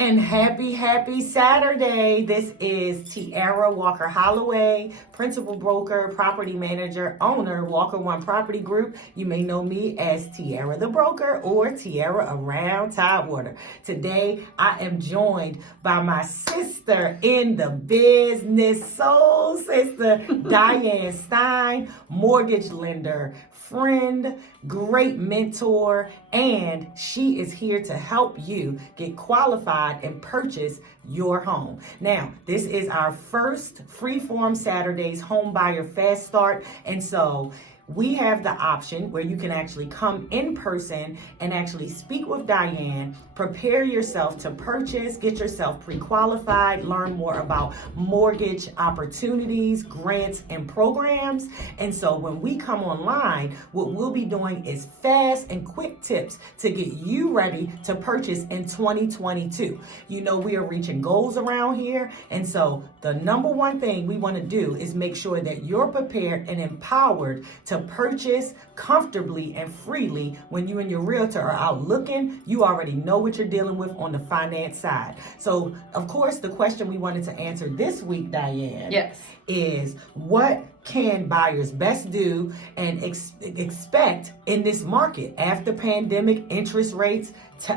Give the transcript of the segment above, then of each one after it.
and happy Saturday. This is Tierra Walker Holloway, principal broker, property manager, owner, Walker One Property Group. You may know me as Tierra the Broker or Tierra Around Tidewater. Today, I am joined by my sister in the business, soul sister, Diane Stein, mortgage lender, friend, great mentor, and she is here to help you get qualified and purchase your home. Now, this is our first Freeform Saturdays home buyer fast start, and so we have the option where you can actually come in person and actually speak with Diane, prepare yourself to purchase, get yourself pre-qualified, learn more about mortgage opportunities, grants, and programs. And so when we come online, what we'll be doing is fast and quick tips to get you ready to purchase in 2022. You know, we are reaching goals around here. And so the number one thing we want to do is make sure that you're prepared and empowered to purchase comfortably and freely. When you and your realtor are out looking, you already know what you're dealing with on the finance side. So, of course, the question we wanted to answer this week, Diane, is what can buyers best do and expect in this market after pandemic interest rates?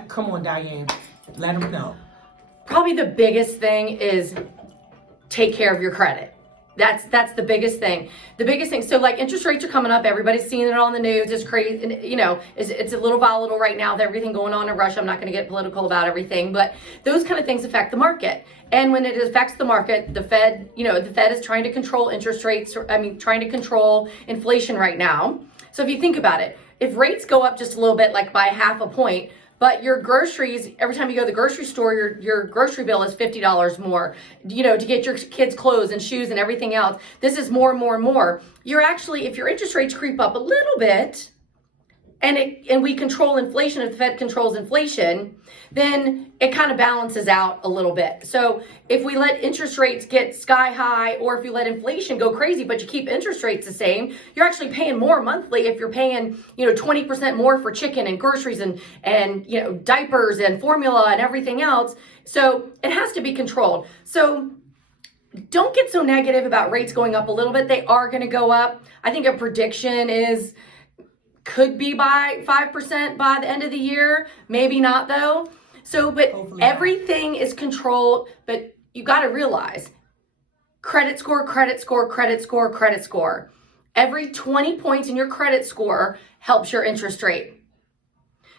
Come on, Diane, let them know. Probably the biggest thing is take care of your credit. That's the biggest thing. The biggest thing. So like interest rates are coming up. Everybody's seeing it on the news. It's crazy. And, you know, it's a little volatile right now with everything going on in Russia. I'm not going to get political about everything, but those kind of things affect the market. And when it affects the market, the Fed is trying to control interest rates. Trying to control inflation right now. So if you think about it, if rates go up just a little bit, like by half a point, but your groceries, every time you go to the grocery store, your grocery bill is $50 more, to get your kids' clothes and shoes and everything else. This is more and more and more. You're actually, if your interest rates creep up a little bit, and we control inflation, if the Fed controls inflation, then it kind of balances out a little bit. So if we let interest rates get sky high, or if you let inflation go crazy, but you keep interest rates the same, you're actually paying more monthly if you're paying, 20% more for chicken and groceries and diapers and formula and everything else. So it has to be controlled. So don't get so negative about rates going up a little bit. They are going to go up. I think a prediction could be by 5% by the end of the year. Maybe not though. So, but hopefully everything is controlled, but you got to realize credit score. Every 20 points in your credit score helps your interest rate.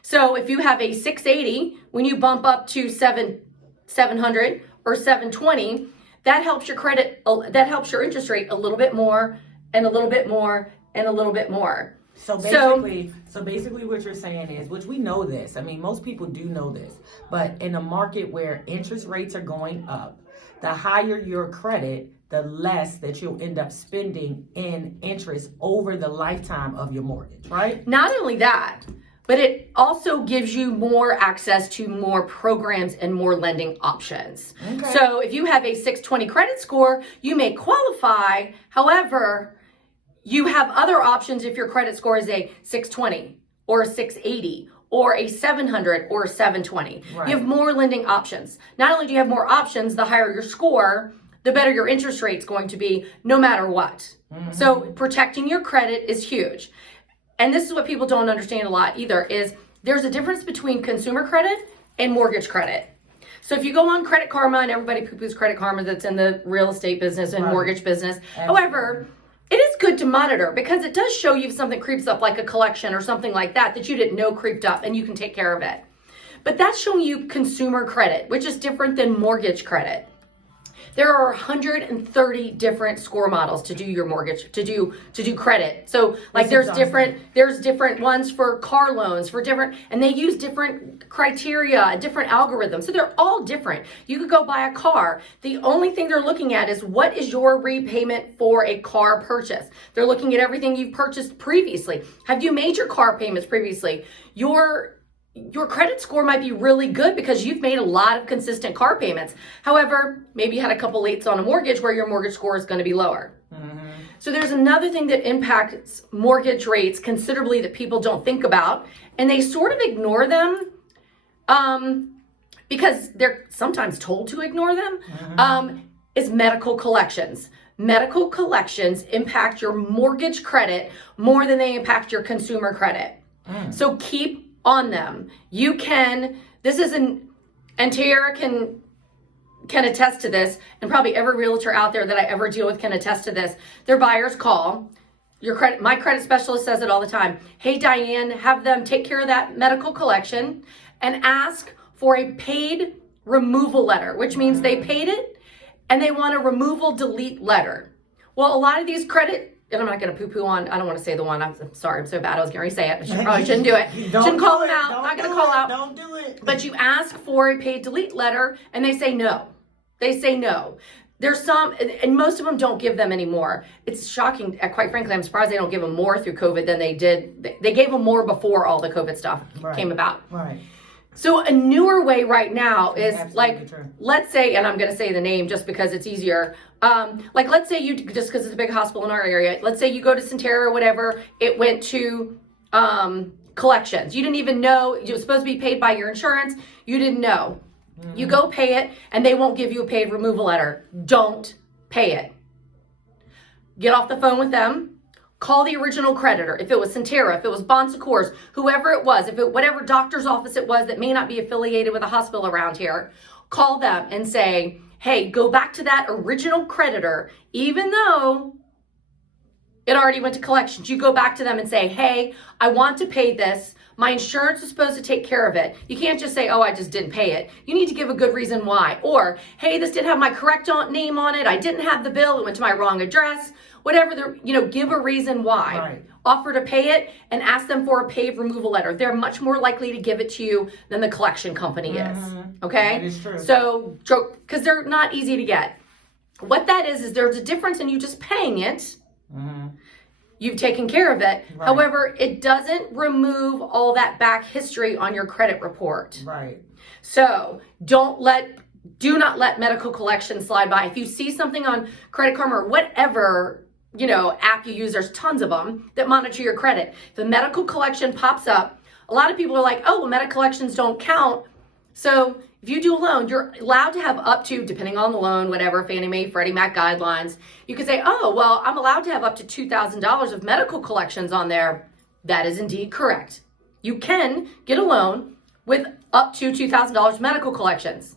So if you have a 680, when you bump up to 700 or 720, that helps your interest rate a little bit more and a little bit more and a little bit more. So basically what you're saying is, which we know this, most people do know this, but in a market where interest rates are going up, the higher your credit, the less that you'll end up spending in interest over the lifetime of your mortgage, right? Not only that, but it also gives you more access to more programs and more lending options. Okay. So if you have a 620 credit score, you may qualify. However, you have other options if your credit score is a 620 or a 680 or a 700 or a 720. Right. You have more lending options. Not only do you have more options, the higher your score, the better your interest rate's going to be no matter what. Mm-hmm. So protecting your credit is huge. And this is what people don't understand a lot either, is there's a difference between consumer credit and mortgage credit. So if you go on Credit Karma, and everybody poo-poos Credit Karma that's in the real estate business and mortgage business. Absolutely. However, it is good to monitor because it does show you if something creeps up, like a collection or something like that you didn't know creeped up, and you can take care of it. But that's showing you consumer credit, which is different than mortgage credit. There are 130 different score models to do your mortgage, to do credit. So like there's different ones for car loans, and they use different criteria, different algorithms. So they're all different. You could go buy a car. The only thing they're looking at is what is your repayment for a car purchase. They're looking at everything you've purchased previously. Have you made your car payments previously? Your credit score might be really good because you've made a lot of consistent car payments. However, maybe you had a couple lates on a mortgage where your mortgage score is going to be lower. Mm-hmm. So there's another thing that impacts mortgage rates considerably that people don't think about, and they sort of ignore them. because they're sometimes told to ignore them, is medical collections. Medical collections impact your mortgage credit more than they impact your consumer credit. So keep on them. You can, and Tierra can attest to this, and probably every realtor out there that I ever deal with can attest to this. Their buyers call. My credit specialist says it all the time. Hey, Diane, have them take care of that medical collection and ask for a paid removal letter, which means they paid it and they want a removal delete letter. Well, a lot of these credit, and I'm not going to poo-poo on, I don't want to say the one, I'm sorry, I'm so bad, I was going to say it, but you probably shouldn't do it. Shouldn't call them out, not going to call out. Don't do it. But you ask for a paid delete letter and they say no. They say no. There's some, and most of them don't give them anymore. It's shocking. Quite frankly, I'm surprised they don't give them more through COVID than they did. They gave them more before all the COVID stuff came about. Right. So a newer way right now is Absolutely true. let's say, and I'm going to say the name just because it's easier. Let's say you, just because it's a big hospital in our area, let's say you go to Tierra or whatever, it went to collections. You didn't even know, it was supposed to be paid by your insurance. You didn't know. You go pay it and they won't give you a paid removal letter. Don't pay it. Get off the phone with them. Call the original creditor. If it was Tierra, if it was Bon Secours, whoever it was, whatever doctor's office it was that may not be affiliated with a hospital around here, call them and say, hey, go back to that original creditor, even though it already went to collections. You go back to them and say, hey, I want to pay this. My insurance is supposed to take care of it. You can't just say, oh, I just didn't pay it. You need to give a good reason why. Or, hey, this didn't have my correct name on it. I didn't have the bill. It went to my wrong address. Whatever, give a reason why. Right. Offer to pay it and ask them for a paid removal letter. They're much more likely to give it to you than the collection company is. Okay? That is true. So, because they're not easy to get. What that is there's a difference in you just paying it. You've taken care of it. Right. However, it doesn't remove all that back history on your credit report. Right. So do not let medical collections slide by. If you see something on Credit Karma or whatever, app you use, there's tons of them that monitor your credit. If the medical collection pops up, a lot of people are like, oh, well, medical collections don't count. So if you do a loan, you're allowed to have up to, depending on the loan, whatever, Fannie Mae, Freddie Mac guidelines, you could say, oh, well, I'm allowed to have up to $2,000 of medical collections on there. That is indeed correct. You can get a loan with up to $2,000 medical collections,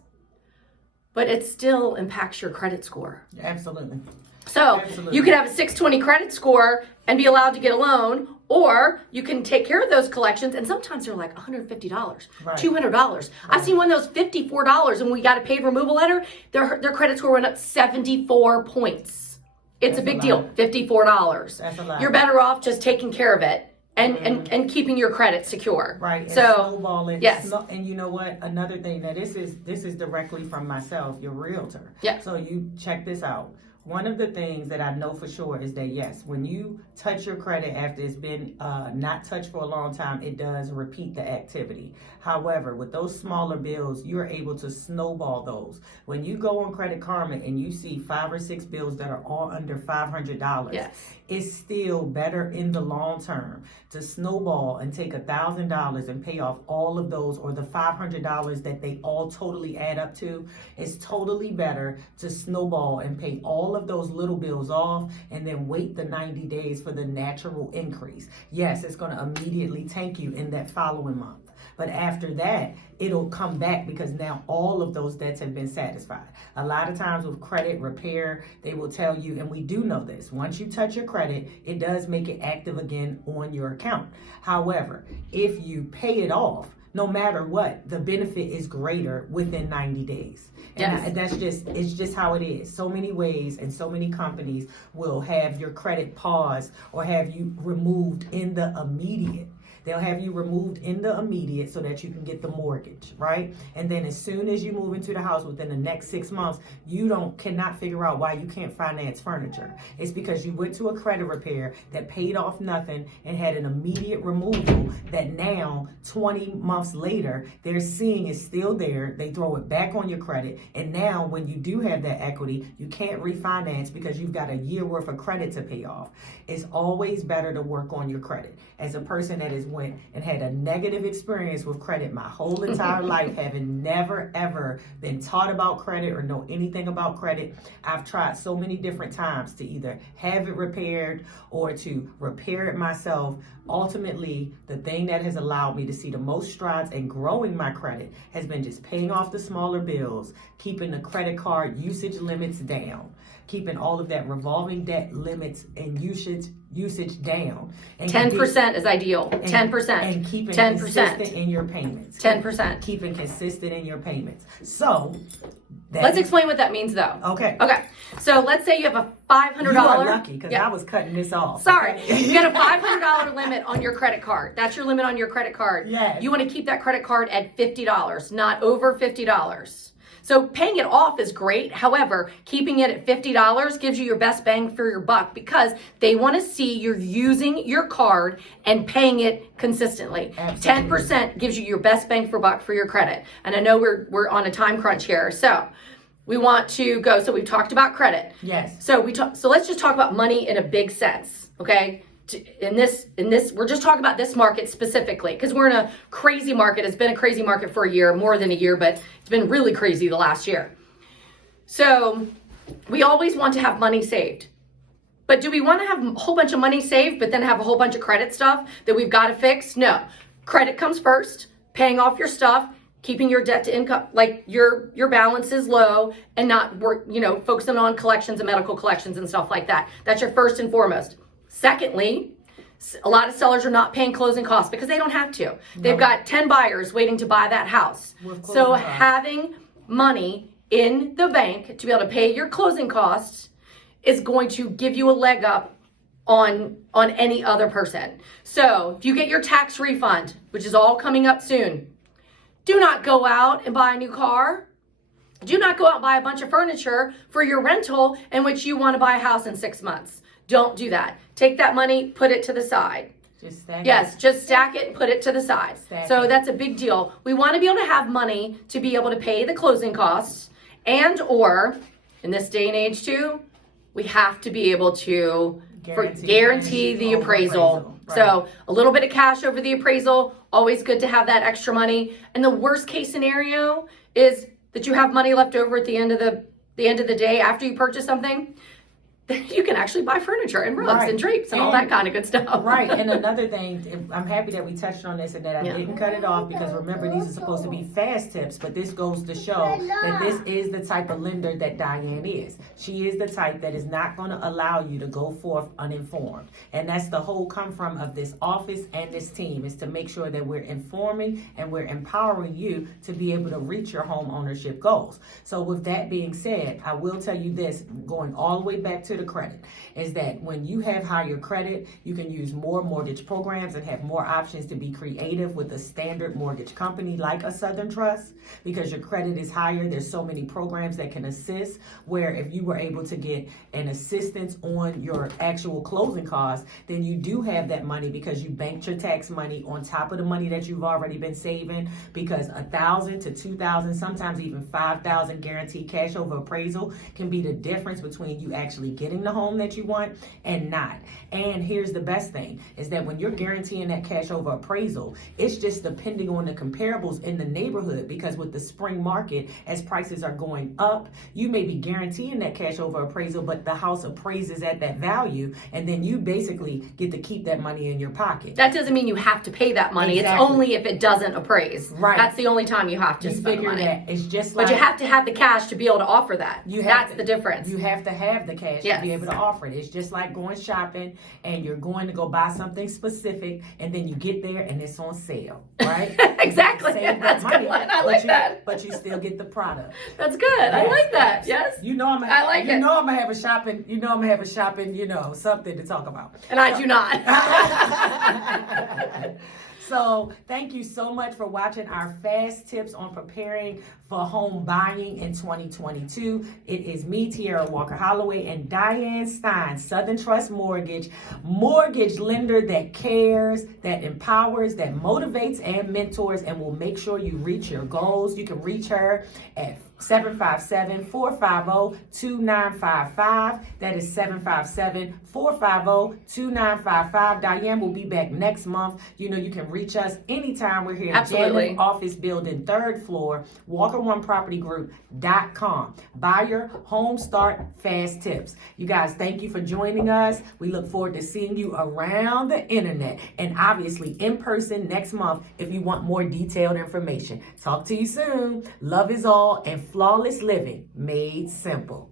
but it still impacts your credit score. Absolutely. So you could have a 620 credit score and be allowed to get a loan, or you can take care of those collections, and sometimes they're like $150, $200. Right. I've seen one of those $54, and we got a paid removal letter. Their credit score went up 74 points. It's a big deal. $54. That's a lot. You're better off just taking care of it and keeping your credit secure. Right. And So snowballing. yes. And you know what? Another thing that this is directly from myself, your realtor. Yeah. So you check this out. One of the things that I know for sure is that, yes, when you touch your credit after it's been not touched for a long time, it does repeat the activity. However, with those smaller bills, you're able to snowball those. When you go on Credit Karma and you see 5 or 6 bills that are all under $500, Yes. it's still better in the long term to snowball and take $1,000 and pay off all of those, or the $500 that they all totally add up to. It's totally better to snowball and pay all of those little bills off and then wait the 90 days for the natural increase. Yes, it's going to immediately tank you in that following month. But after that, it'll come back because now all of those debts have been satisfied. A lot of times with credit repair, they will tell you, and we do know this, once you touch your credit, it does make it active again on your account. However, if you pay it off, no matter what, the benefit is greater within 90 days. And Yes. it's just how it is. So many ways and so many companies will have your credit paused or have you removed in the immediate. They'll have you removed in the immediate so that you can get the mortgage, right? And then as soon as you move into the house within the next 6 months, you cannot figure out why you can't finance furniture. It's because you went to a credit repair that paid off nothing and had an immediate removal that now, 20 months later, they're seeing is still there. They throw it back on your credit. And now when you do have that equity, you can't refinance because you've got a year worth of credit to pay off. It's always better to work on your credit. As a person that is went and had a negative experience with credit my whole entire life, having never ever been taught about credit or know anything about credit. I've tried so many different times to either have it repaired or to repair it myself. Ultimately, the thing that has allowed me to see the most strides in growing my credit has been just paying off the smaller bills, keeping the credit card usage limits down, keeping all of that revolving debt limits and usage down. And 10% is ideal. 10%. And keeping 10%. consistent in your payments. 10%. Keeping consistent in your payments. So let's explain what that means, though. Okay. So let's say you have a $500. You are lucky because I was cutting this off. Sorry. Okay? You got a $500 limit on your credit card. That's your limit on your credit card. Yes. You want to keep that credit card at $50, not over $50. So paying it off is great. However, keeping it at $50 gives you your best bang for your buck because they want to see you're using your card and paying it consistently. Absolutely. 10% gives you your best bang for buck for your credit. And I know we're on a time crunch here. So we want to go. So we've talked about credit. Yes. So let's just talk about money in a big sense. Okay. In this, we're just talking about this market specifically because we're in a crazy market. It's been a crazy market for a year, more than a year, but it's been really crazy the last year. So we always want to have money saved. But do we want to have a whole bunch of money saved, but then have a whole bunch of credit stuff that we've got to fix? No. Credit comes first, paying off your stuff, keeping your debt to income, like your balance is low and not focusing on collections and medical collections and stuff like that. That's your first and foremost. Secondly, a lot of sellers are not paying closing costs because they don't have to. They've got 10 buyers waiting to buy that house. So having money in the bank to be able to pay your closing costs is going to give you a leg up on any other person. So if you get your tax refund, which is all coming up soon, do not go out and buy a new car. Do not go out and buy a bunch of furniture for your rental in which you want to buy a house in 6 months. Don't do that. Take that money, put it to the side. Just stack it. Just stack it and put it to the side. That's a big deal. We want to be able to have money to be able to pay the closing costs or, in this day and age too, we have to be able to guarantee the appraisal. Right. So a little bit of cash over the appraisal, always good to have that extra money. And the worst case scenario is that you have money left over at the end of the day after you purchase something. You can actually buy furniture and rugs and drapes and all that kind of good stuff. Right. And another thing, I'm happy that we touched on this and that I didn't cut it off because remember, these are supposed to be fast tips, but this goes to show that this is the type of lender that Diane is. She is the type that is not going to allow you to go forth uninformed. And that's the whole come from of this office and this team, is to make sure that we're informing and we're empowering you to be able to reach your home ownership goals. So with that being said, I will tell you this, going all the way back to the credit, is that when you have higher credit, you can use more mortgage programs and have more options to be creative with a standard mortgage company like a Southern Trust, because your credit is higher. There's so many programs that can assist, where if you were able to get an assistance on your actual closing costs, then you do have that money because you banked your tax money on top of the money that you've already been saving, because $1,000 to $2,000, sometimes even $5,000 guaranteed cash over appraisal can be the difference between you actually getting the home that you want and not. And here's the best thing, is that when you're guaranteeing that cash over appraisal, it's just depending on the comparables in the neighborhood, because with the spring market, as prices are going up, you may be guaranteeing that cash over appraisal, but the house appraises at that value, and then you basically get to keep that money in your pocket. That doesn't mean you have to pay that money. Exactly. It's only if it doesn't appraise. Right. That's the only time you have to spend money. That. It's just like, but you have to have the cash to be able to offer that. That's the difference. You have to have the cash to be able to offer it. It's just like going shopping and you're going to go buy something specific, and then you get there and it's on sale, right? Exactly. That's a good one. I like that. But you still get the product. That's good. Yes. I like that. Yes. You know I'm gonna have a shopping, something to talk about. And I do not. So thank you so much for watching our fast tips on preparing for home buying in 2022. It is me, Tierra Walker Holloway, and Diane Stein, Southern Trust mortgage lender that cares, that empowers, that motivates and mentors, and will make sure you reach your goals. You can reach her at 757-450-2955. That is 757-450-2955. Diane will be back next month. You know, you can reach us anytime. We're here in Absolutely. Janus Office Building, 3rd floor, walker1propertygroup.com. Buyer, home start, fast tips. You guys, thank you for joining us. We look forward to seeing you around the internet and obviously in person next month if you want more detailed information. Talk to you soon. Love is all and flawless living made simple.